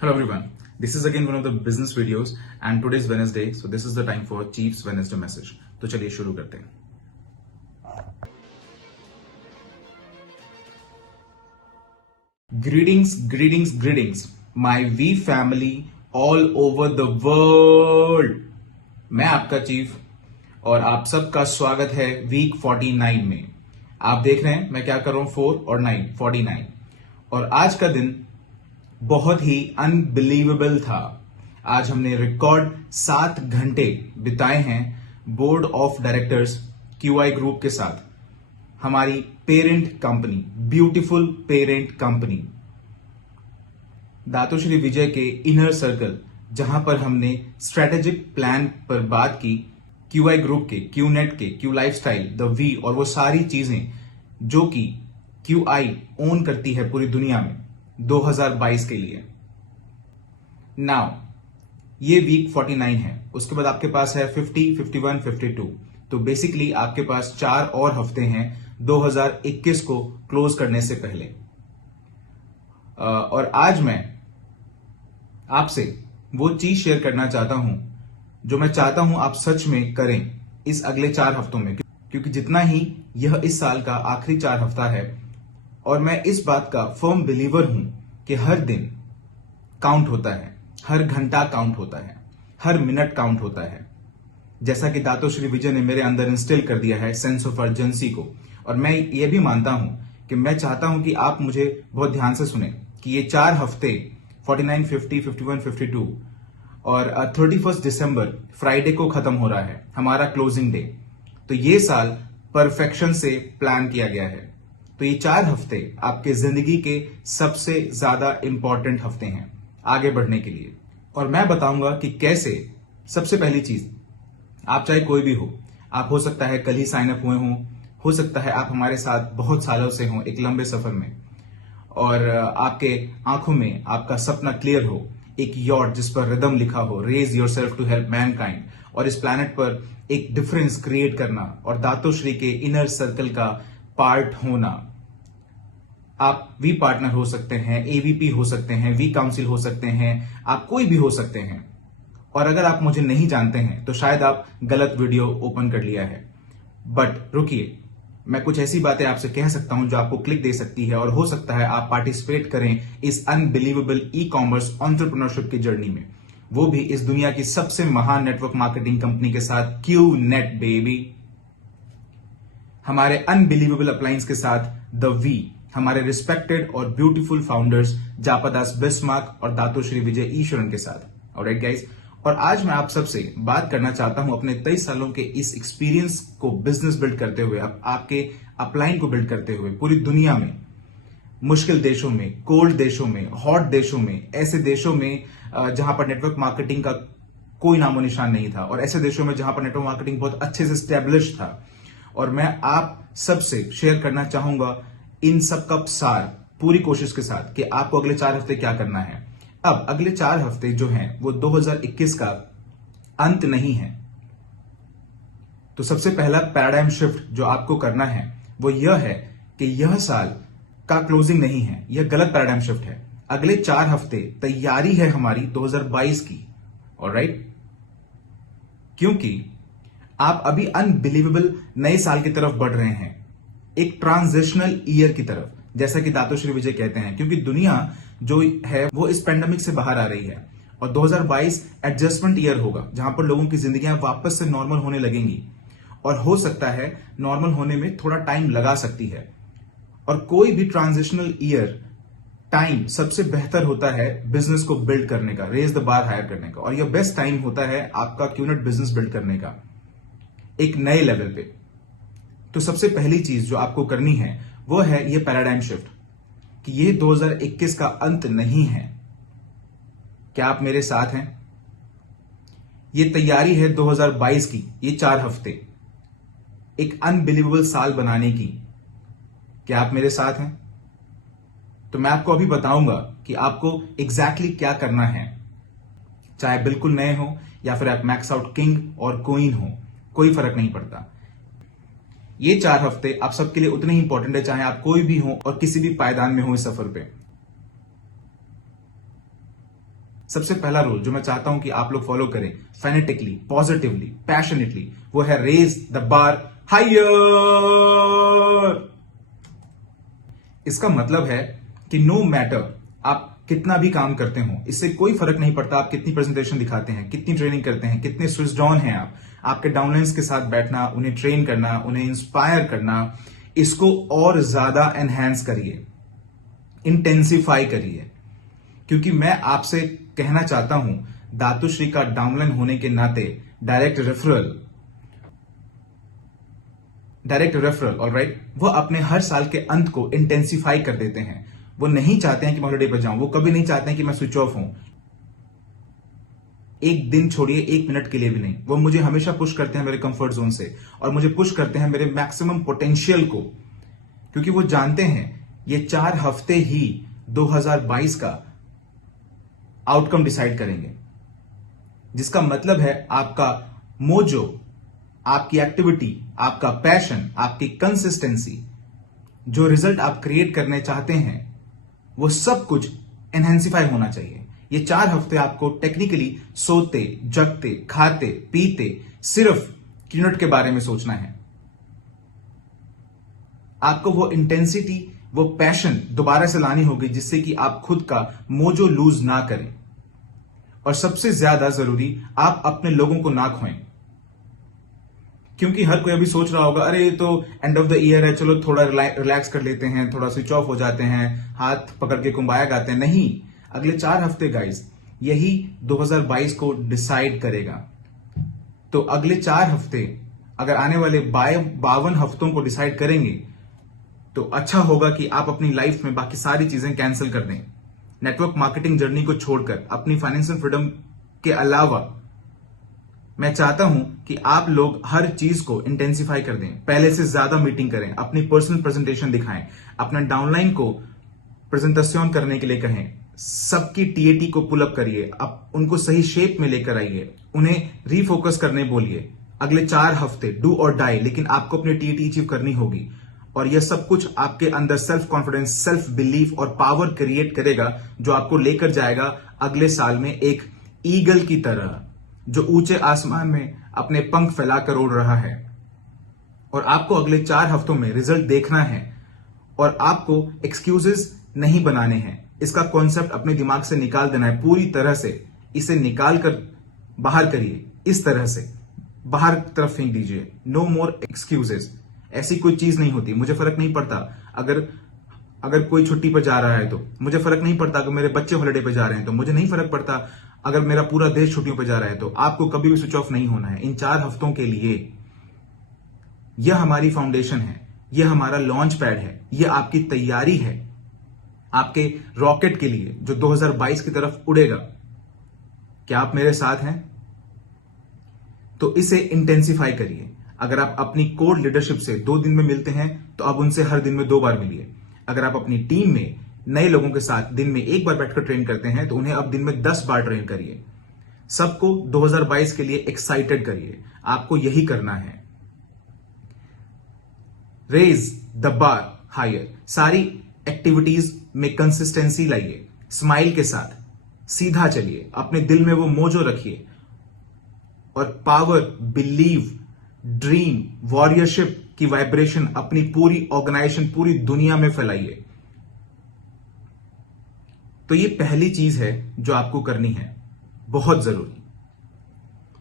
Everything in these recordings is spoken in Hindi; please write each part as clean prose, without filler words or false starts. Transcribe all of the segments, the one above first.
Hello everyone, this is again one of the business videos and today is Wednesday, so this is the time for Chief's Wednesday message. तो चलिए शुरू करते हैं. Greetings, my V family all over the world. मैं आपका चीफ और आप सबका स्वागत है वीक 49 में. आप देख रहे हैं मैं क्या कर रहा हूं, 4 और 9, 49. और आज का दिन बहुत ही अनबिलीवेबल था. आज हमने रिकॉर्ड 7 घंटे बिताए हैं board of directors QI group के साथ, हमारी parent company, beautiful parent company Dato' Sri Vijay के इनर सर्कल, जहां पर हमने स्ट्रेटेजिक प्लान पर बात की QI ग्रुप के, QNet के, Q लाइफस्टाइल, द वी और वो सारी चीजें जो कि QI ओन करती है पूरी दुनिया में 2022 के लिए. नाउ ये वीक 49 है, उसके बाद आपके पास है 50, 51, 52. तो बेसिकली आपके पास 4 और हफ्ते हैं 2021 को क्लोज करने से पहले. और आज मैं आपसे वो चीज शेयर करना चाहता हूं जो मैं चाहता हूं आप सच में करें इस अगले 4 हफ्तों में, क्योंकि जितना ही यह इस साल का आखिरी 4 हफ्ता है और मैं इस बात का फर्म बिलीवर हूं कि हर दिन काउंट होता है, हर घंटा काउंट होता है, हर मिनट काउंट होता है. जैसा कि दातोश्री विजय ने मेरे अंदर इंस्टिल कर दिया है सेंस ऑफ अर्जेंसी को. और मैं ये भी मानता हूं कि मैं चाहता हूं कि आप मुझे बहुत ध्यान से सुने कि ये 4 हफ्ते 49, 50, 51, 52 और 31 दिसंबर फ्राइडे को खत्म हो रहा है, हमारा क्लोजिंग डे. तो ये साल परफेक्शन से प्लान किया गया है. तो ये 4 हफ्ते आपके जिंदगी के सबसे ज्यादा इंपॉर्टेंट हफ्ते हैं आगे बढ़ने के लिए. और मैं बताऊंगा कि कैसे. सबसे पहली चीज, आप चाहे कोई भी हो सकता है कल ही साइन अप हुए हो सकता है आप हमारे साथ बहुत सालों से हो एक लंबे सफर में, और आपके आंखों में आपका सपना क्लियर हो, एक यॉट जिस पर रिदम लिखा हो, raise yourself to help mankind, और इस प्लैनेट पर एक डिफरेंस क्रिएट करना और दातोश्री के इनर सर्कल का पार्ट होना. आप वी पार्टनर हो सकते हैं, AVP हो सकते हैं, वी काउंसिल हो सकते हैं, आप कोई भी हो सकते हैं. और अगर आप मुझे नहीं जानते हैं तो शायद आप गलत वीडियो ओपन कर लिया है. बट रुकिए, मैं कुछ ऐसी बातें आपसे कह सकता हूं जो आपको क्लिक दे सकती है और हो सकता है आप पार्टिसिपेट करें इस अनबिलीवेबल ई-कॉमर्स एंटरप्रेन्योरशिप की जर्नी में, वो भी इस दुनिया की सबसे महान नेटवर्क मार्केटिंग कंपनी के साथ, QNet बेबी. हमारे अनबिलीवेबल अपलायंस के साथ द वी, हमारे रिस्पेक्टेड और ब्यूटीफुल फाउंडर्स जापादास बिस्मार्क और दातोश्री विजय ईश्वरन के साथ. ऑलराइट गाइस, और आज मैं आप सबसे बात करना चाहता हूं अपने 23 सालों के इस एक्सपीरियंस को बिजनेस बिल्ड करते हुए, आपके अपलाइन को बिल्ड करते हुए पूरी दुनिया में, मुश्किल देशों में, कोल्ड देशों में, हॉट देशों में, ऐसे देशों में जहां पर नेटवर्क मार्केटिंग का कोई नामो निशान नहीं था, और ऐसे देशों में जहां पर नेटवर्क मार्केटिंग बहुत अच्छे से स्टैब्लिश था. और मैं आप सबसे शेयर करना चाहूंगा इन सब का सार पूरी कोशिश के साथ कि आपको अगले 4 हफ्ते क्या करना है. अब अगले 4 हफ्ते जो हैं वो 2021 का अंत नहीं है. तो सबसे पहला पैराडाइम शिफ्ट जो आपको करना है वो यह है कि यह साल का क्लोजिंग नहीं है, यह गलत पैराडाइम शिफ्ट है. अगले 4 हफ्ते तैयारी है हमारी 2022 की. ऑलराइट, क्योंकि आप अभी अनबिलीवेबल नए साल की तरफ बढ़ रहे हैं, एक ट्रांजिशनल ईयर की तरफ, जैसा कि दातोश्री विजय कहते हैं, क्योंकि दुनिया जो है वो इस पेंडेमिक से बाहर आ रही है और 2022 एडजस्टमेंट ईयर होगा जहां पर लोगों की जिंदगियां वापस से नॉर्मल होने लगेंगी. और हो सकता है नॉर्मल होने में थोड़ा टाइम लगा सकती है, और कोई भी ट्रांजिशनल ईयर टाइम सबसे बेहतर होता है बिजनेस को बिल्ड करने का, रेज द बार हायर करने का. और यह बेस्ट टाइम होता है आपका QNet बिजनेस बिल्ड करने का एक नए लेवल पे. तो सबसे पहली चीज जो आपको करनी है वो है ये पैराडाइम शिफ्ट, कि ये 2021 का अंत नहीं है. क्या आप मेरे साथ हैं? ये तैयारी है 2022 की, ये 4 हफ्ते एक अनबिलीवेबल साल बनाने की. क्या आप मेरे साथ हैं? तो मैं आपको अभी बताऊंगा कि आपको एग्जैक्टली क्या करना है. चाहे बिल्कुल नए हो या फिर आप मैक्स आउट किंग और क्वीन हो, कोई फर्क नहीं पड़ता. ये 4 हफ्ते आप सबके लिए उतने ही इंपॉर्टेंट है चाहे आप कोई भी हो और किसी भी पायदान में हो इस सफर पे. सबसे पहला रूल जो मैं चाहता हूं कि आप लोग फॉलो करें फेनेटिकली, पॉजिटिवली, पैशनेटली, वो है रेज द बार हायर। इसका मतलब है कि नो मैटर आप कितना भी काम करते हो, इससे कोई फर्क नहीं पड़ता आप कितनी प्रेजेंटेशन दिखाते हैं, कितनी ट्रेनिंग करते हैं, कितने स्विच्ड ऑन हैं आप, आपके डाउनलाइंस के साथ बैठना, उन्हें ट्रेन करना, उन्हें इंस्पायर करना, इसको और ज्यादा एनहांस करिए, इंटेंसिफाई करिए। क्योंकि मैं आपसे कहना चाहता हूं, दातुश्री का डाउनलाइन होने के नाते डायरेक्ट रेफरल ऑलराइट, वो अपने हर साल के अंत को इंटेंसिफाई कर देते हैं। वो नहीं चाहते हैं कि मैं हॉलिडे पर जाऊं, वो कभी नहीं चाहते हैं कि मैं स्विच ऑफ हूं, एक दिन छोड़िए, एक मिनट के लिए भी नहीं। वो मुझे हमेशा पुश करते हैं मेरे कंफर्ट जोन से, और मुझे पुश करते हैं मेरे मैक्सिमम पोटेंशियल को, क्योंकि वो जानते हैं ये 4 हफ्ते ही 2022 का आउटकम डिसाइड करेंगे। जिसका मतलब है आपका मोजो, आपकी एक्टिविटी, आपका पैशन, आपकी कंसिस्टेंसी, जो रिजल्ट आप क्रिएट करने चाहते हैं, वो सब कुछ एनहेंसिफाई होना चाहिए। ये 4 हफ्ते आपको टेक्निकली सोते, जगते, खाते, पीते सिर्फ यूनिट के बारे में सोचना है। आपको वो इंटेंसिटी, वो पैशन दोबारा से लानी होगी, जिससे कि आप खुद का मोजो लूज ना करें। और सबसे ज्यादा जरूरी, आप अपने लोगों को ना खोएं। क्योंकि हर कोई अभी सोच रहा होगा, अरे ये तो एंड ऑफ द ईयर है, चलो थोड़ा रिलैक्स कर लेते हैं, थोड़ा स्विच ऑफ हो जाते हैं, हाथ पकड़ के कुंबाया गाते हैं। नहीं, अगले 4 हफ्ते गाइस, यही 2022 को डिसाइड करेगा। तो अगले 4 हफ्ते अगर आने वाले 52 हफ्तों को डिसाइड करेंगे, तो अच्छा होगा कि आप अपनी लाइफ में बाकी सारी चीजें कैंसिल कर दें। नेटवर्क मार्केटिंग जर्नी को छोड़कर अपनी फाइनेंशियल फ्रीडम के अलावा मैं चाहता हूं कि आप लोग हर चीज को इंटेंसिफाई कर दें, पहले से ज्यादा मीटिंग करें, अपनी पर्सनल प्रेजेंटेशन दिखाएं, अपना डाउनलाइन को प्रेजेंटेशन करने के लिए कहें, सबकी टीएटी को पुल अप करिए, अब उनको सही शेप में लेकर आइए, उन्हें रीफोकस करने बोलिए। अगले 4 हफ्ते डू और डाई, लेकिन आपको अपनी टीएटी अचीव करनी होगी। और यह सब कुछ आपके अंदर सेल्फ कॉन्फिडेंस, सेल्फ बिलीफ और पावर क्रिएट करेगा, जो आपको लेकर जाएगा अगले साल में एक ईगल की तरह, जो ऊंचे आसमान में अपने पंख फैलाकर उड़ रहा है। और आपको अगले 4 हफ्तों में रिजल्ट देखना है, और आपको एक्सक्यूजेस नहीं बनाने हैं। इसका कॉन्सेप्ट अपने दिमाग से निकाल देना है पूरी तरह से। इसे निकाल कर बाहर करिए, इस तरह से बाहर तरफ फेंक दीजिए। नो मोर एक्सक्यूजेस, ऐसी कोई चीज नहीं होती। मुझे फर्क नहीं पड़ता अगर कोई छुट्टी पर जा रहा है तो, मुझे फर्क नहीं पड़ता अगर मेरे बच्चे हॉलिडे पे जा रहे हैं तो, मुझे नहीं फर्क पड़ता अगर मेरा पूरा देश छुट्टियों पे जा रहा है तो। आपको कभी भी स्विच ऑफ नहीं होना है इन 4 हफ्तों के लिए। यह हमारी फाउंडेशन है, यह हमारा लॉन्च पैड है, यह आपकी तैयारी है आपके रॉकेट के लिए जो 2022 की तरफ उड़ेगा। क्या आप मेरे साथ हैं? तो इसे इंटेंसिफाई करिए। अगर आप अपनी कोर लीडरशिप से 2 दिन में मिलते हैं तो अब उनसे हर दिन में 2 बार मिलिए। अगर आप अपनी टीम में नए लोगों के साथ दिन में 1 बार बैठकर ट्रेन करते हैं तो उन्हें अब दिन में 10 बार ट्रेन करिए। सबको 2022 के लिए एक्साइटेड करिए। आपको यही करना है। Raise the bar higher. सारी एक्टिविटीज में कंसिस्टेंसी लाइए, स्माइल के साथ सीधा चलिए, अपने दिल में वो मोजो रखिए, और पावर, बिलीव, ड्रीम, वॉरियरशिप की वाइब्रेशन अपनी पूरी ऑर्गेनाइजेशन, पूरी दुनिया में फैलाइए। तो ये पहली चीज है जो आपको करनी है, बहुत जरूरी।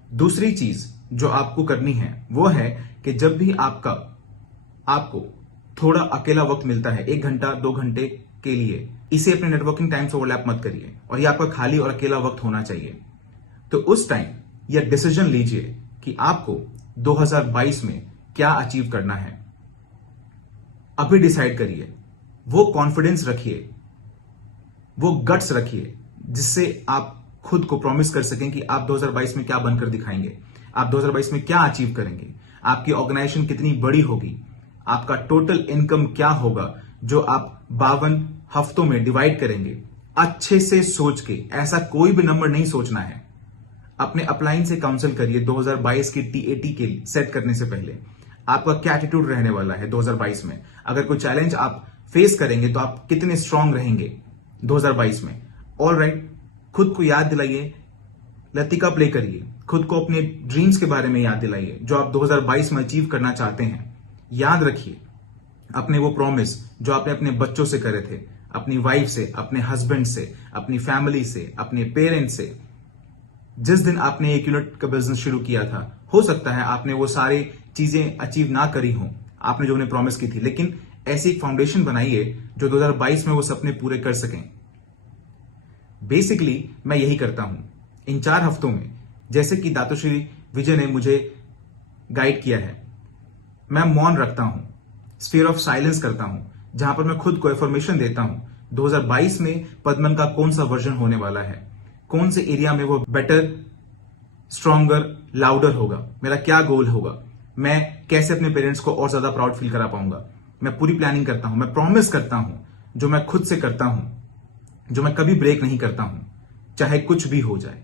दूसरी चीज जो आपको करनी है वो है कि जब भी आपको थोड़ा अकेला वक्त मिलता है, 1 घंटा 2 घंटे के लिए, इसे अपने नेटवर्किंग टाइम से ओवरलैप मत करिए, और ये आपका खाली और अकेला वक्त होना चाहिए। तो उस टाइम यह डिसीजन लीजिए कि आपको 2022 में क्या अचीव करना है। अभी डिसाइड करिए, वो कॉन्फिडेंस रखिए, वो गट्स रखिए, जिससे आप खुद को प्रॉमिस कर सकें कि आप 2022 में क्या बनकर दिखाएंगे, आप 2022 में क्या अचीव करेंगे, आपकी ऑर्गेनाइजेशन कितनी बड़ी होगी, आपका टोटल इनकम क्या होगा जो आप 52 हफ्तों में डिवाइड करेंगे। अच्छे से सोच के, ऐसा कोई भी नंबर नहीं सोचना है। अपने अपलाइन से काउंसिल करिए 2022 की टीएटी के सेट करने से पहले। आपका क्या एटीट्यूड रहने वाला है 2022 में, अगर कोई चैलेंज आप फेस करेंगे तो आप कितने स्ट्रांग रहेंगे 2022 में। ऑल राइट, खुद को याद दिलाइए, लतिका प्ले करिए, खुद को अपने ड्रीम्स के बारे में याद दिलाइए जो आप 2022 में अचीव करना चाहते हैं। याद रखिए अपने वो प्रॉमिस जो आपने अपने बच्चों से करे थे, अपनी वाइफ से, अपने हस्बैंड से, अपनी फैमिली से, अपने पेरेंट्स से। जिस दिन आपने एक यूनिट का बिजनेस शुरू किया था, हो सकता है आपने वो सारी चीजें अचीव ना करी हो, आपने जो उन्हें प्रॉमिस की थी, लेकिन ऐसी एक फाउंडेशन बनाइए जो 2022 में वो सपने पूरे कर सकें। बेसिकली मैं यही करता हूं इन 4 हफ्तों में, जैसे कि दातोश्री विजय ने मुझे गाइड किया है। मैं मौन रखता हूं, स्फीयर ऑफ साइलेंस करता हूं, जहां पर मैं खुद को एफर्मेशन देता हूं 2022 में पद्मन का कौन सा वर्जन होने वाला है, कौन से एरिया में वो बेटर, स्ट्रॉन्गर, लाउडर होगा, मेरा क्या गोल होगा, मैं कैसे अपने पेरेंट्स को और ज्यादा प्राउड फील करा पाऊंगा। मैं पूरी प्लानिंग करता हूं, मैं प्रॉमिस करता हूं जो मैं खुद से करता हूं, जो मैं कभी ब्रेक नहीं करता हूं, चाहे कुछ भी हो जाए।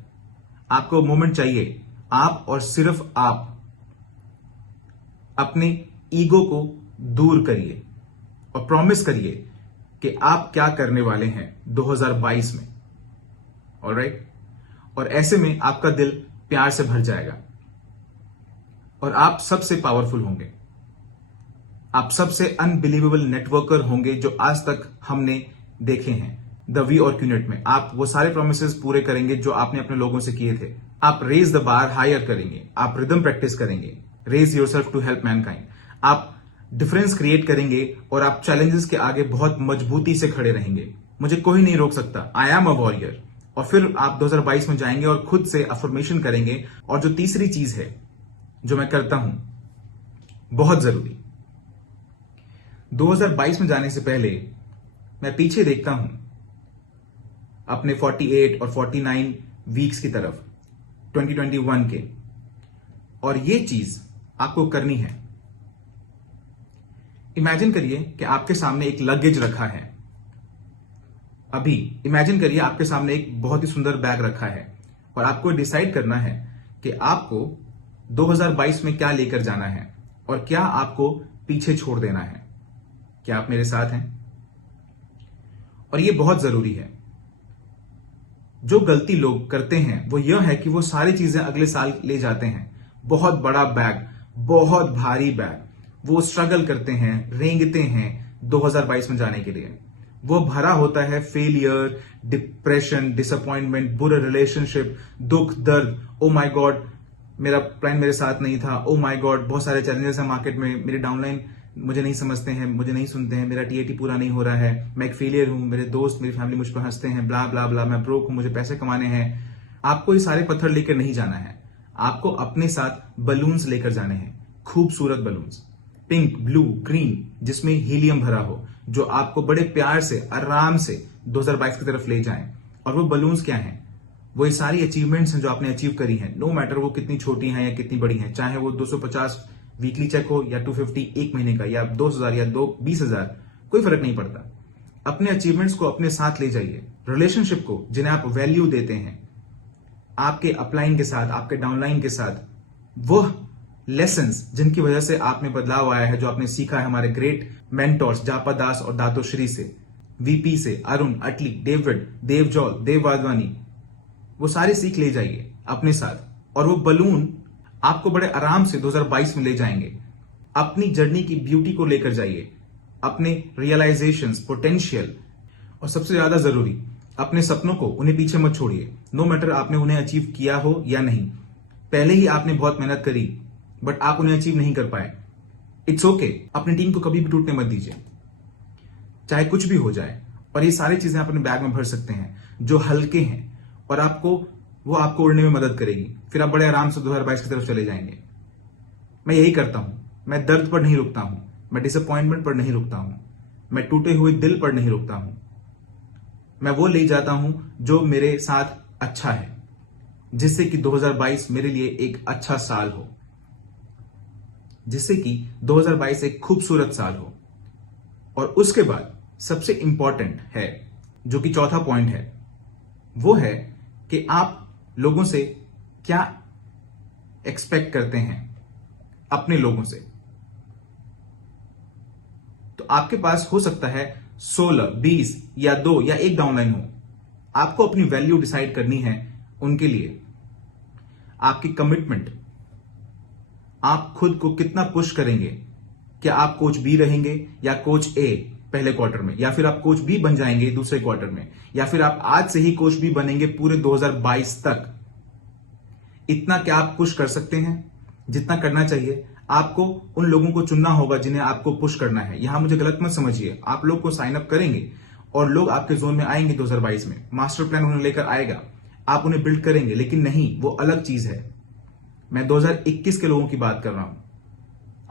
आपको मोमेंट चाहिए, आप और सिर्फ आप अपने ईगो को दूर करिए और प्रॉमिस करिए कि आप क्या करने वाले हैं 2022 में। ऑलराइट? और ऐसे में आपका दिल प्यार से भर जाएगा और आप सबसे पावरफुल होंगे, आप सबसे अनबिलीवेबल नेटवर्कर होंगे जो आज तक हमने देखे हैं द वी और क्यूनेट में। आप वो सारे प्रोमिसेस पूरे करेंगे जो आपने अपने लोगों से किए थे। आप रेज द बार हायर करेंगे, आप रिदम प्रैक्टिस करेंगे, raise yourself to help mankind. आप डिफरेंस क्रिएट करेंगे और आप चैलेंजेस के आगे बहुत मजबूती से खड़े रहेंगे। मुझे कोई नहीं रोक सकता, आई एम अ वॉरियर। और फिर आप 2022 में जाएंगे और खुद से अफर्मेशन करेंगे। और जो तीसरी चीज है जो मैं करता हूं, बहुत जरूरी, 2022 में जाने से पहले मैं पीछे देखता हूं अपने 48 और 49 वीक्स की तरफ 2021 के, और ये चीज आपको करनी है। इमेजिन करिए कि आपके सामने एक लगेज रखा है। अभी इमेजिन करिए आपके सामने एक बहुत ही सुंदर बैग रखा है और आपको डिसाइड करना है कि आपको 2022 में क्या लेकर जाना है और क्या आपको पीछे छोड़ देना है। क्या आप मेरे साथ हैं? और ये बहुत जरूरी है। जो गलती लोग करते हैं वो यह है कि वो सारी चीजें अगले साल ले जाते हैं। बहुत बड़ा बैग, बहुत भारी बैग, वो स्ट्रगल करते हैं, रेंगते हैं 2022 में जाने के लिए। वो भरा होता है फेलियर, डिप्रेशन, डिसअपॉइंटमेंट, बुरे रिलेशनशिप, दुख, दर्द। ओ माय गॉड, मेरा प्लान मेरे साथ नहीं था। ओ माय गॉड, बहुत सारे चैलेंजेस हैं मार्केट में, मेरे डाउनलाइन मुझे नहीं समझते हैं, मुझे नहीं सुनते हैं, मेरा टीएटी पूरा नहीं हो रहा है, मैं एक फेलियर हूं, मेरे दोस्त, मेरी फैमिली मुझ पर हंसते हैं, ब्ला ब्ला ब्ला, मैं ब्रोक हूं, मुझे पैसे कमाने हैं। आपको ये सारे पत्थर लेकर नहीं जाना है। आपको अपने साथ बलून्स लेकर जाने हैं, खूबसूरत बलून्स, पिंक, ब्लू, ग्रीन, जिसमें हीलियम भरा हो, जो आपको बड़े प्यार से, आराम से 2022 की तरफ ले जाएं। और वो बलून्स क्या हैं? वो ये सारी अचीवमेंट्स हैं जो आपने अचीव करी हैं, नो मैटर वो कितनी छोटी हैं या कितनी बड़ी हैं, चाहे वो 250 वीकली चेक हो या 250 एक महीने का या 2000 या 20,000, कोई फर्क नहीं पड़ता। अपने अचीवमेंट्स को अपने साथ ले जाइए। रिलेशनशिप को, जिन्हें आप वैल्यू देते हैं, आपके अपलाइन के साथ, आपके डाउनलाइन के साथ, वो लेसन्स जिनकी वजह से आप में बदलाव आया है, जो आपने सीखा है हमारे ग्रेट मेंटोर्स जापा दास और दातोश्री से, वीपी से, अरुण, अटली, डेविड, देवजॉल, देव वाधवानी, वो सारे सीख ले जाइए अपने साथ। और वो बलून आपको बड़े आराम से 2022 में ले जाएंगे। अपनी जर्नी की ब्यूटी को लेकर जाइए, अपने रियलाइजेशंस, पोटेंशियल, और सबसे ज्यादा जरूरी, अपने सपनों को, उन्हें पीछे मत छोड़िए। नो मैटर आपने उन्हें अचीव किया हो या नहीं, पहले ही आपने बहुत मेहनत करी बट आप उन्हें अचीव नहीं कर पाए। It's okay. अपनी टीम को कभी भी टूटने मत दीजिए, चाहे कुछ भी हो जाए। और ये सारी चीजें आप अपने बैग में भर सकते हैं जो हल्के हैं, और वो आपको उड़ने में मदद करेगी। फिर आप बड़े आराम से 2022 की तरफ चले जाएंगे। मैं यही करता हूं। मैं दर्द पर नहीं रुकता हूं, मैं डिसअपॉइंटमेंट पर नहीं रुकता हूं, मैं टूटे हुए दिल पर नहीं रुकता हूं। मैं वो ले जाता हूं जो मेरे साथ अच्छा है, जिससे कि 2022 मेरे लिए एक अच्छा साल हो, जिससे कि 2022 एक खूबसूरत साल हो। और उसके बाद सबसे इंपॉर्टेंट है, जो कि चौथा पॉइंट है, वो है कि आप लोगों से क्या एक्सपेक्ट करते हैं, अपने लोगों से। तो आपके पास हो सकता है 16, 20 या 2 या 1 डाउनलाइन हो, आपको अपनी वैल्यू डिसाइड करनी है उनके लिए। आपकी कमिटमेंट, आप खुद को कितना पुश करेंगे। क्या आप कोच बी रहेंगे या कोच ए पहले क्वार्टर में, या फिर आप कोच बी बन जाएंगे दूसरे क्वार्टर में, या फिर आप आज से ही कोच बी बनेंगे पूरे 2022 तक। इतना क्या आप पुश कर सकते हैं? जितना करना चाहिए। आपको उन लोगों को चुनना होगा जिन्हें आपको पुश करना है। यहां मुझे गलत मत समझिए, आप लोग को साइन अप करेंगे और लोग आपके जोन में आएंगे 2022 में, मास्टर प्लान उन्हें लेकर आएगा, आप उन्हें बिल्ड करेंगे, लेकिन नहीं, वो अलग चीज है। मैं 2021 के लोगों की बात कर रहा हूं।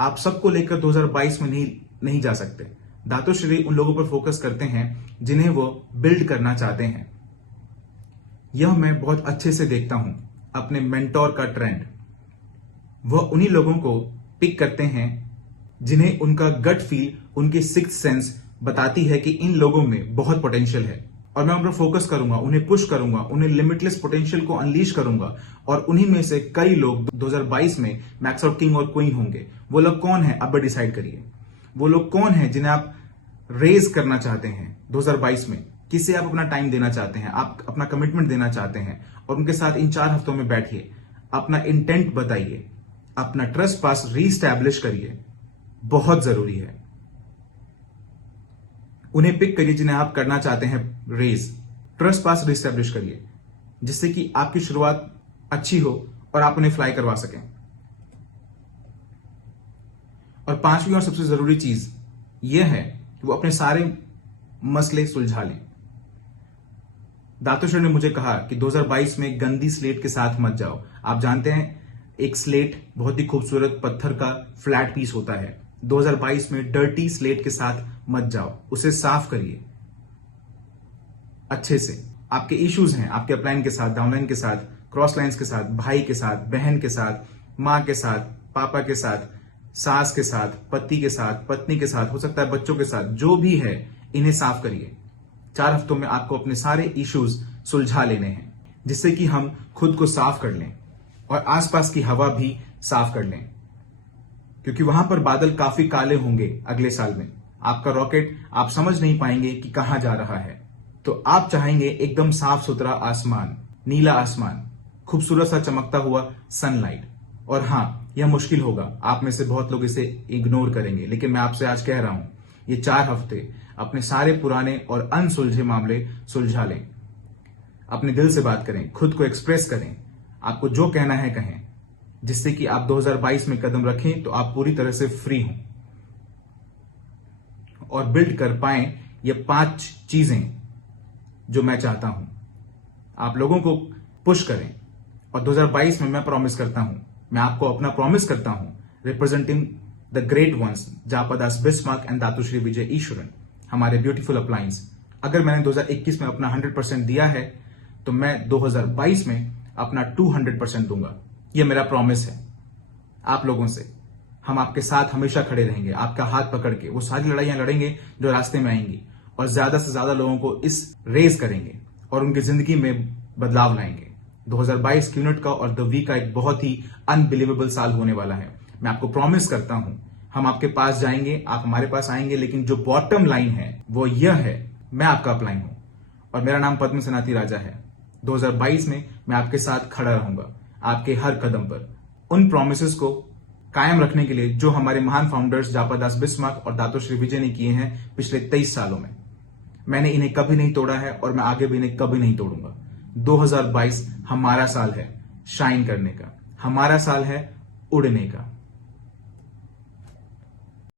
आप सबको लेकर 2022 में नहीं जा सकते। दातुश्री उन लोगों पर फोकस करते हैं जिन्हें वो बिल्ड करना चाहते हैं। यह मैं बहुत अच्छे से देखता हूं अपने मेंटोर का ट्रेंड। वह उन्हीं लोगों को पिक करते हैं जिन्हें उनका गट फील, उनकी सिक्स्थ सेंस बताती है कि इन लोगों में बहुत पोटेंशियल है, और मैं उन पर फोकस करूंगा, उन्हें पुश करूंगा, उन्हें लिमिटलेस पोटेंशियल को अनलीश करूंगा, और उन्हीं में से कई लोग 2022 में मैक्स आउट किंग और क्वीन होंगे। वो लोग कौन है अब डिसाइड करिए। वो लोग कौन है जिन्हें आप रेज करना चाहते हैं 2022 में, किसे आप अपना टाइम देना चाहते हैं, आप अपना कमिटमेंट देना चाहते हैं, और उनके साथ इन 4 हफ्तों में बैठिए, अपना इंटेंट बताइए, अपना ट्रस्ट पास रीस्टैब्लिश करिए। बहुत जरूरी है। उन्हें पिक करिए जिन्हें आप करना चाहते हैं रेज। ट्रस्ट पास रीस्टैब्लिश करिए जिससे कि आपकी शुरुआत अच्छी हो और आप उन्हें फ्लाई करवा सकें। और 5वीं और सबसे जरूरी चीज यह है कि वो अपने सारे मसले सुलझा लें। दातुश्री ने मुझे कहा कि 2022 में गंदी स्लेट के साथ मत जाओ। आप जानते हैं एक स्लेट बहुत ही खूबसूरत पत्थर का फ्लैट पीस होता है। 2022 में डर्टी स्लेट के साथ मत जाओ, उसे साफ करिए अच्छे से। आपके इश्यूज हैं आपके अपलाइन के साथ, डाउनलाइन के साथ, क्रॉस लाइन्स के साथ, भाई के साथ, बहन के साथ, मां के साथ, पापा के साथ, सास के साथ, पति के साथ, पत्नी के साथ, हो सकता है बच्चों के साथ, जो भी है इन्हें साफ करिए। 4 हफ्तों में आपको अपने सारे इश्यूज सुलझा लेने हैं जिससे कि हम खुद को साफ कर लें और आसपास की हवा भी साफ कर लें, क्योंकि वहां पर बादल काफी काले होंगे अगले साल में। आपका रॉकेट आप समझ नहीं पाएंगे कि कहां जा रहा है। तो आप चाहेंगे एकदम साफ सुथरा आसमान, नीला आसमान, खूबसूरत सा चमकता हुआ सनलाइट। और हां, यह मुश्किल होगा, आप में से बहुत लोग इसे इग्नोर करेंगे, लेकिन मैं आपसे आज कह रहा हूं, ये 4 हफ्ते अपने सारे पुराने और अनसुलझे मामले सुलझा लें। अपने दिल से बात करें, खुद को एक्सप्रेस करें, आपको जो कहना है कहें, जिससे कि आप 2022 में कदम रखें तो आप पूरी तरह से फ्री हों और बिल्ड कर पाएं ये 5 चीजें जो मैं चाहता हूं। आप लोगों को पुश करें और 2022 में मैं प्रॉमिस करता हूं, मैं आपको अपना प्रॉमिस करता हूं, रिप्रेजेंटिंग द ग्रेट वंस जापादास Bismark and Dato' Sri Vijay Eswaran, हमारे ब्यूटीफुल अपलायंस। अगर मैंने 2021 में अपना 100% दिया है तो मैं 2022 में अपना 200% दूंगा। यह मेरा प्रॉमिस है आप लोगों से। हम आपके साथ हमेशा खड़े रहेंगे, आपका हाथ पकड़ के वो सारी लड़ाइयां लड़ेंगे जो रास्ते में आएंगी, और ज्यादा से ज्यादा लोगों को इस रेस करेंगे और उनकी जिंदगी में बदलाव लाएंगे। 2022 क्यूनेट का और द वी का एक बहुत ही अनबिलीवेबल साल होने वाला है। मैं आपको प्रॉमिस करता हूं, हम आपके पास जाएंगे, आप हमारे पास आएंगे, लेकिन जो बॉटम लाइन है वो यह है, मैं आपका अपलाइन हूं और मेरा नाम पद्म सेनाती राजा है। 2022 में मैं आपके साथ खड़ा रहूंगा, आपके हर कदम पर। उन प्रोमिसेस को कायम रखने के लिए जो हमारे महान फाउंडर्स जापादास बिस्मार्क और दातुश्री विजय ने किए हैं पिछले 23 सालों में, मैंने इन्हें कभी नहीं तोड़ा है और मैं आगे भी इन्हें कभी नहीं तोड़ूंगा। 2022 हमारा साल है शाइन करने का, हमारा साल है उड़ने का।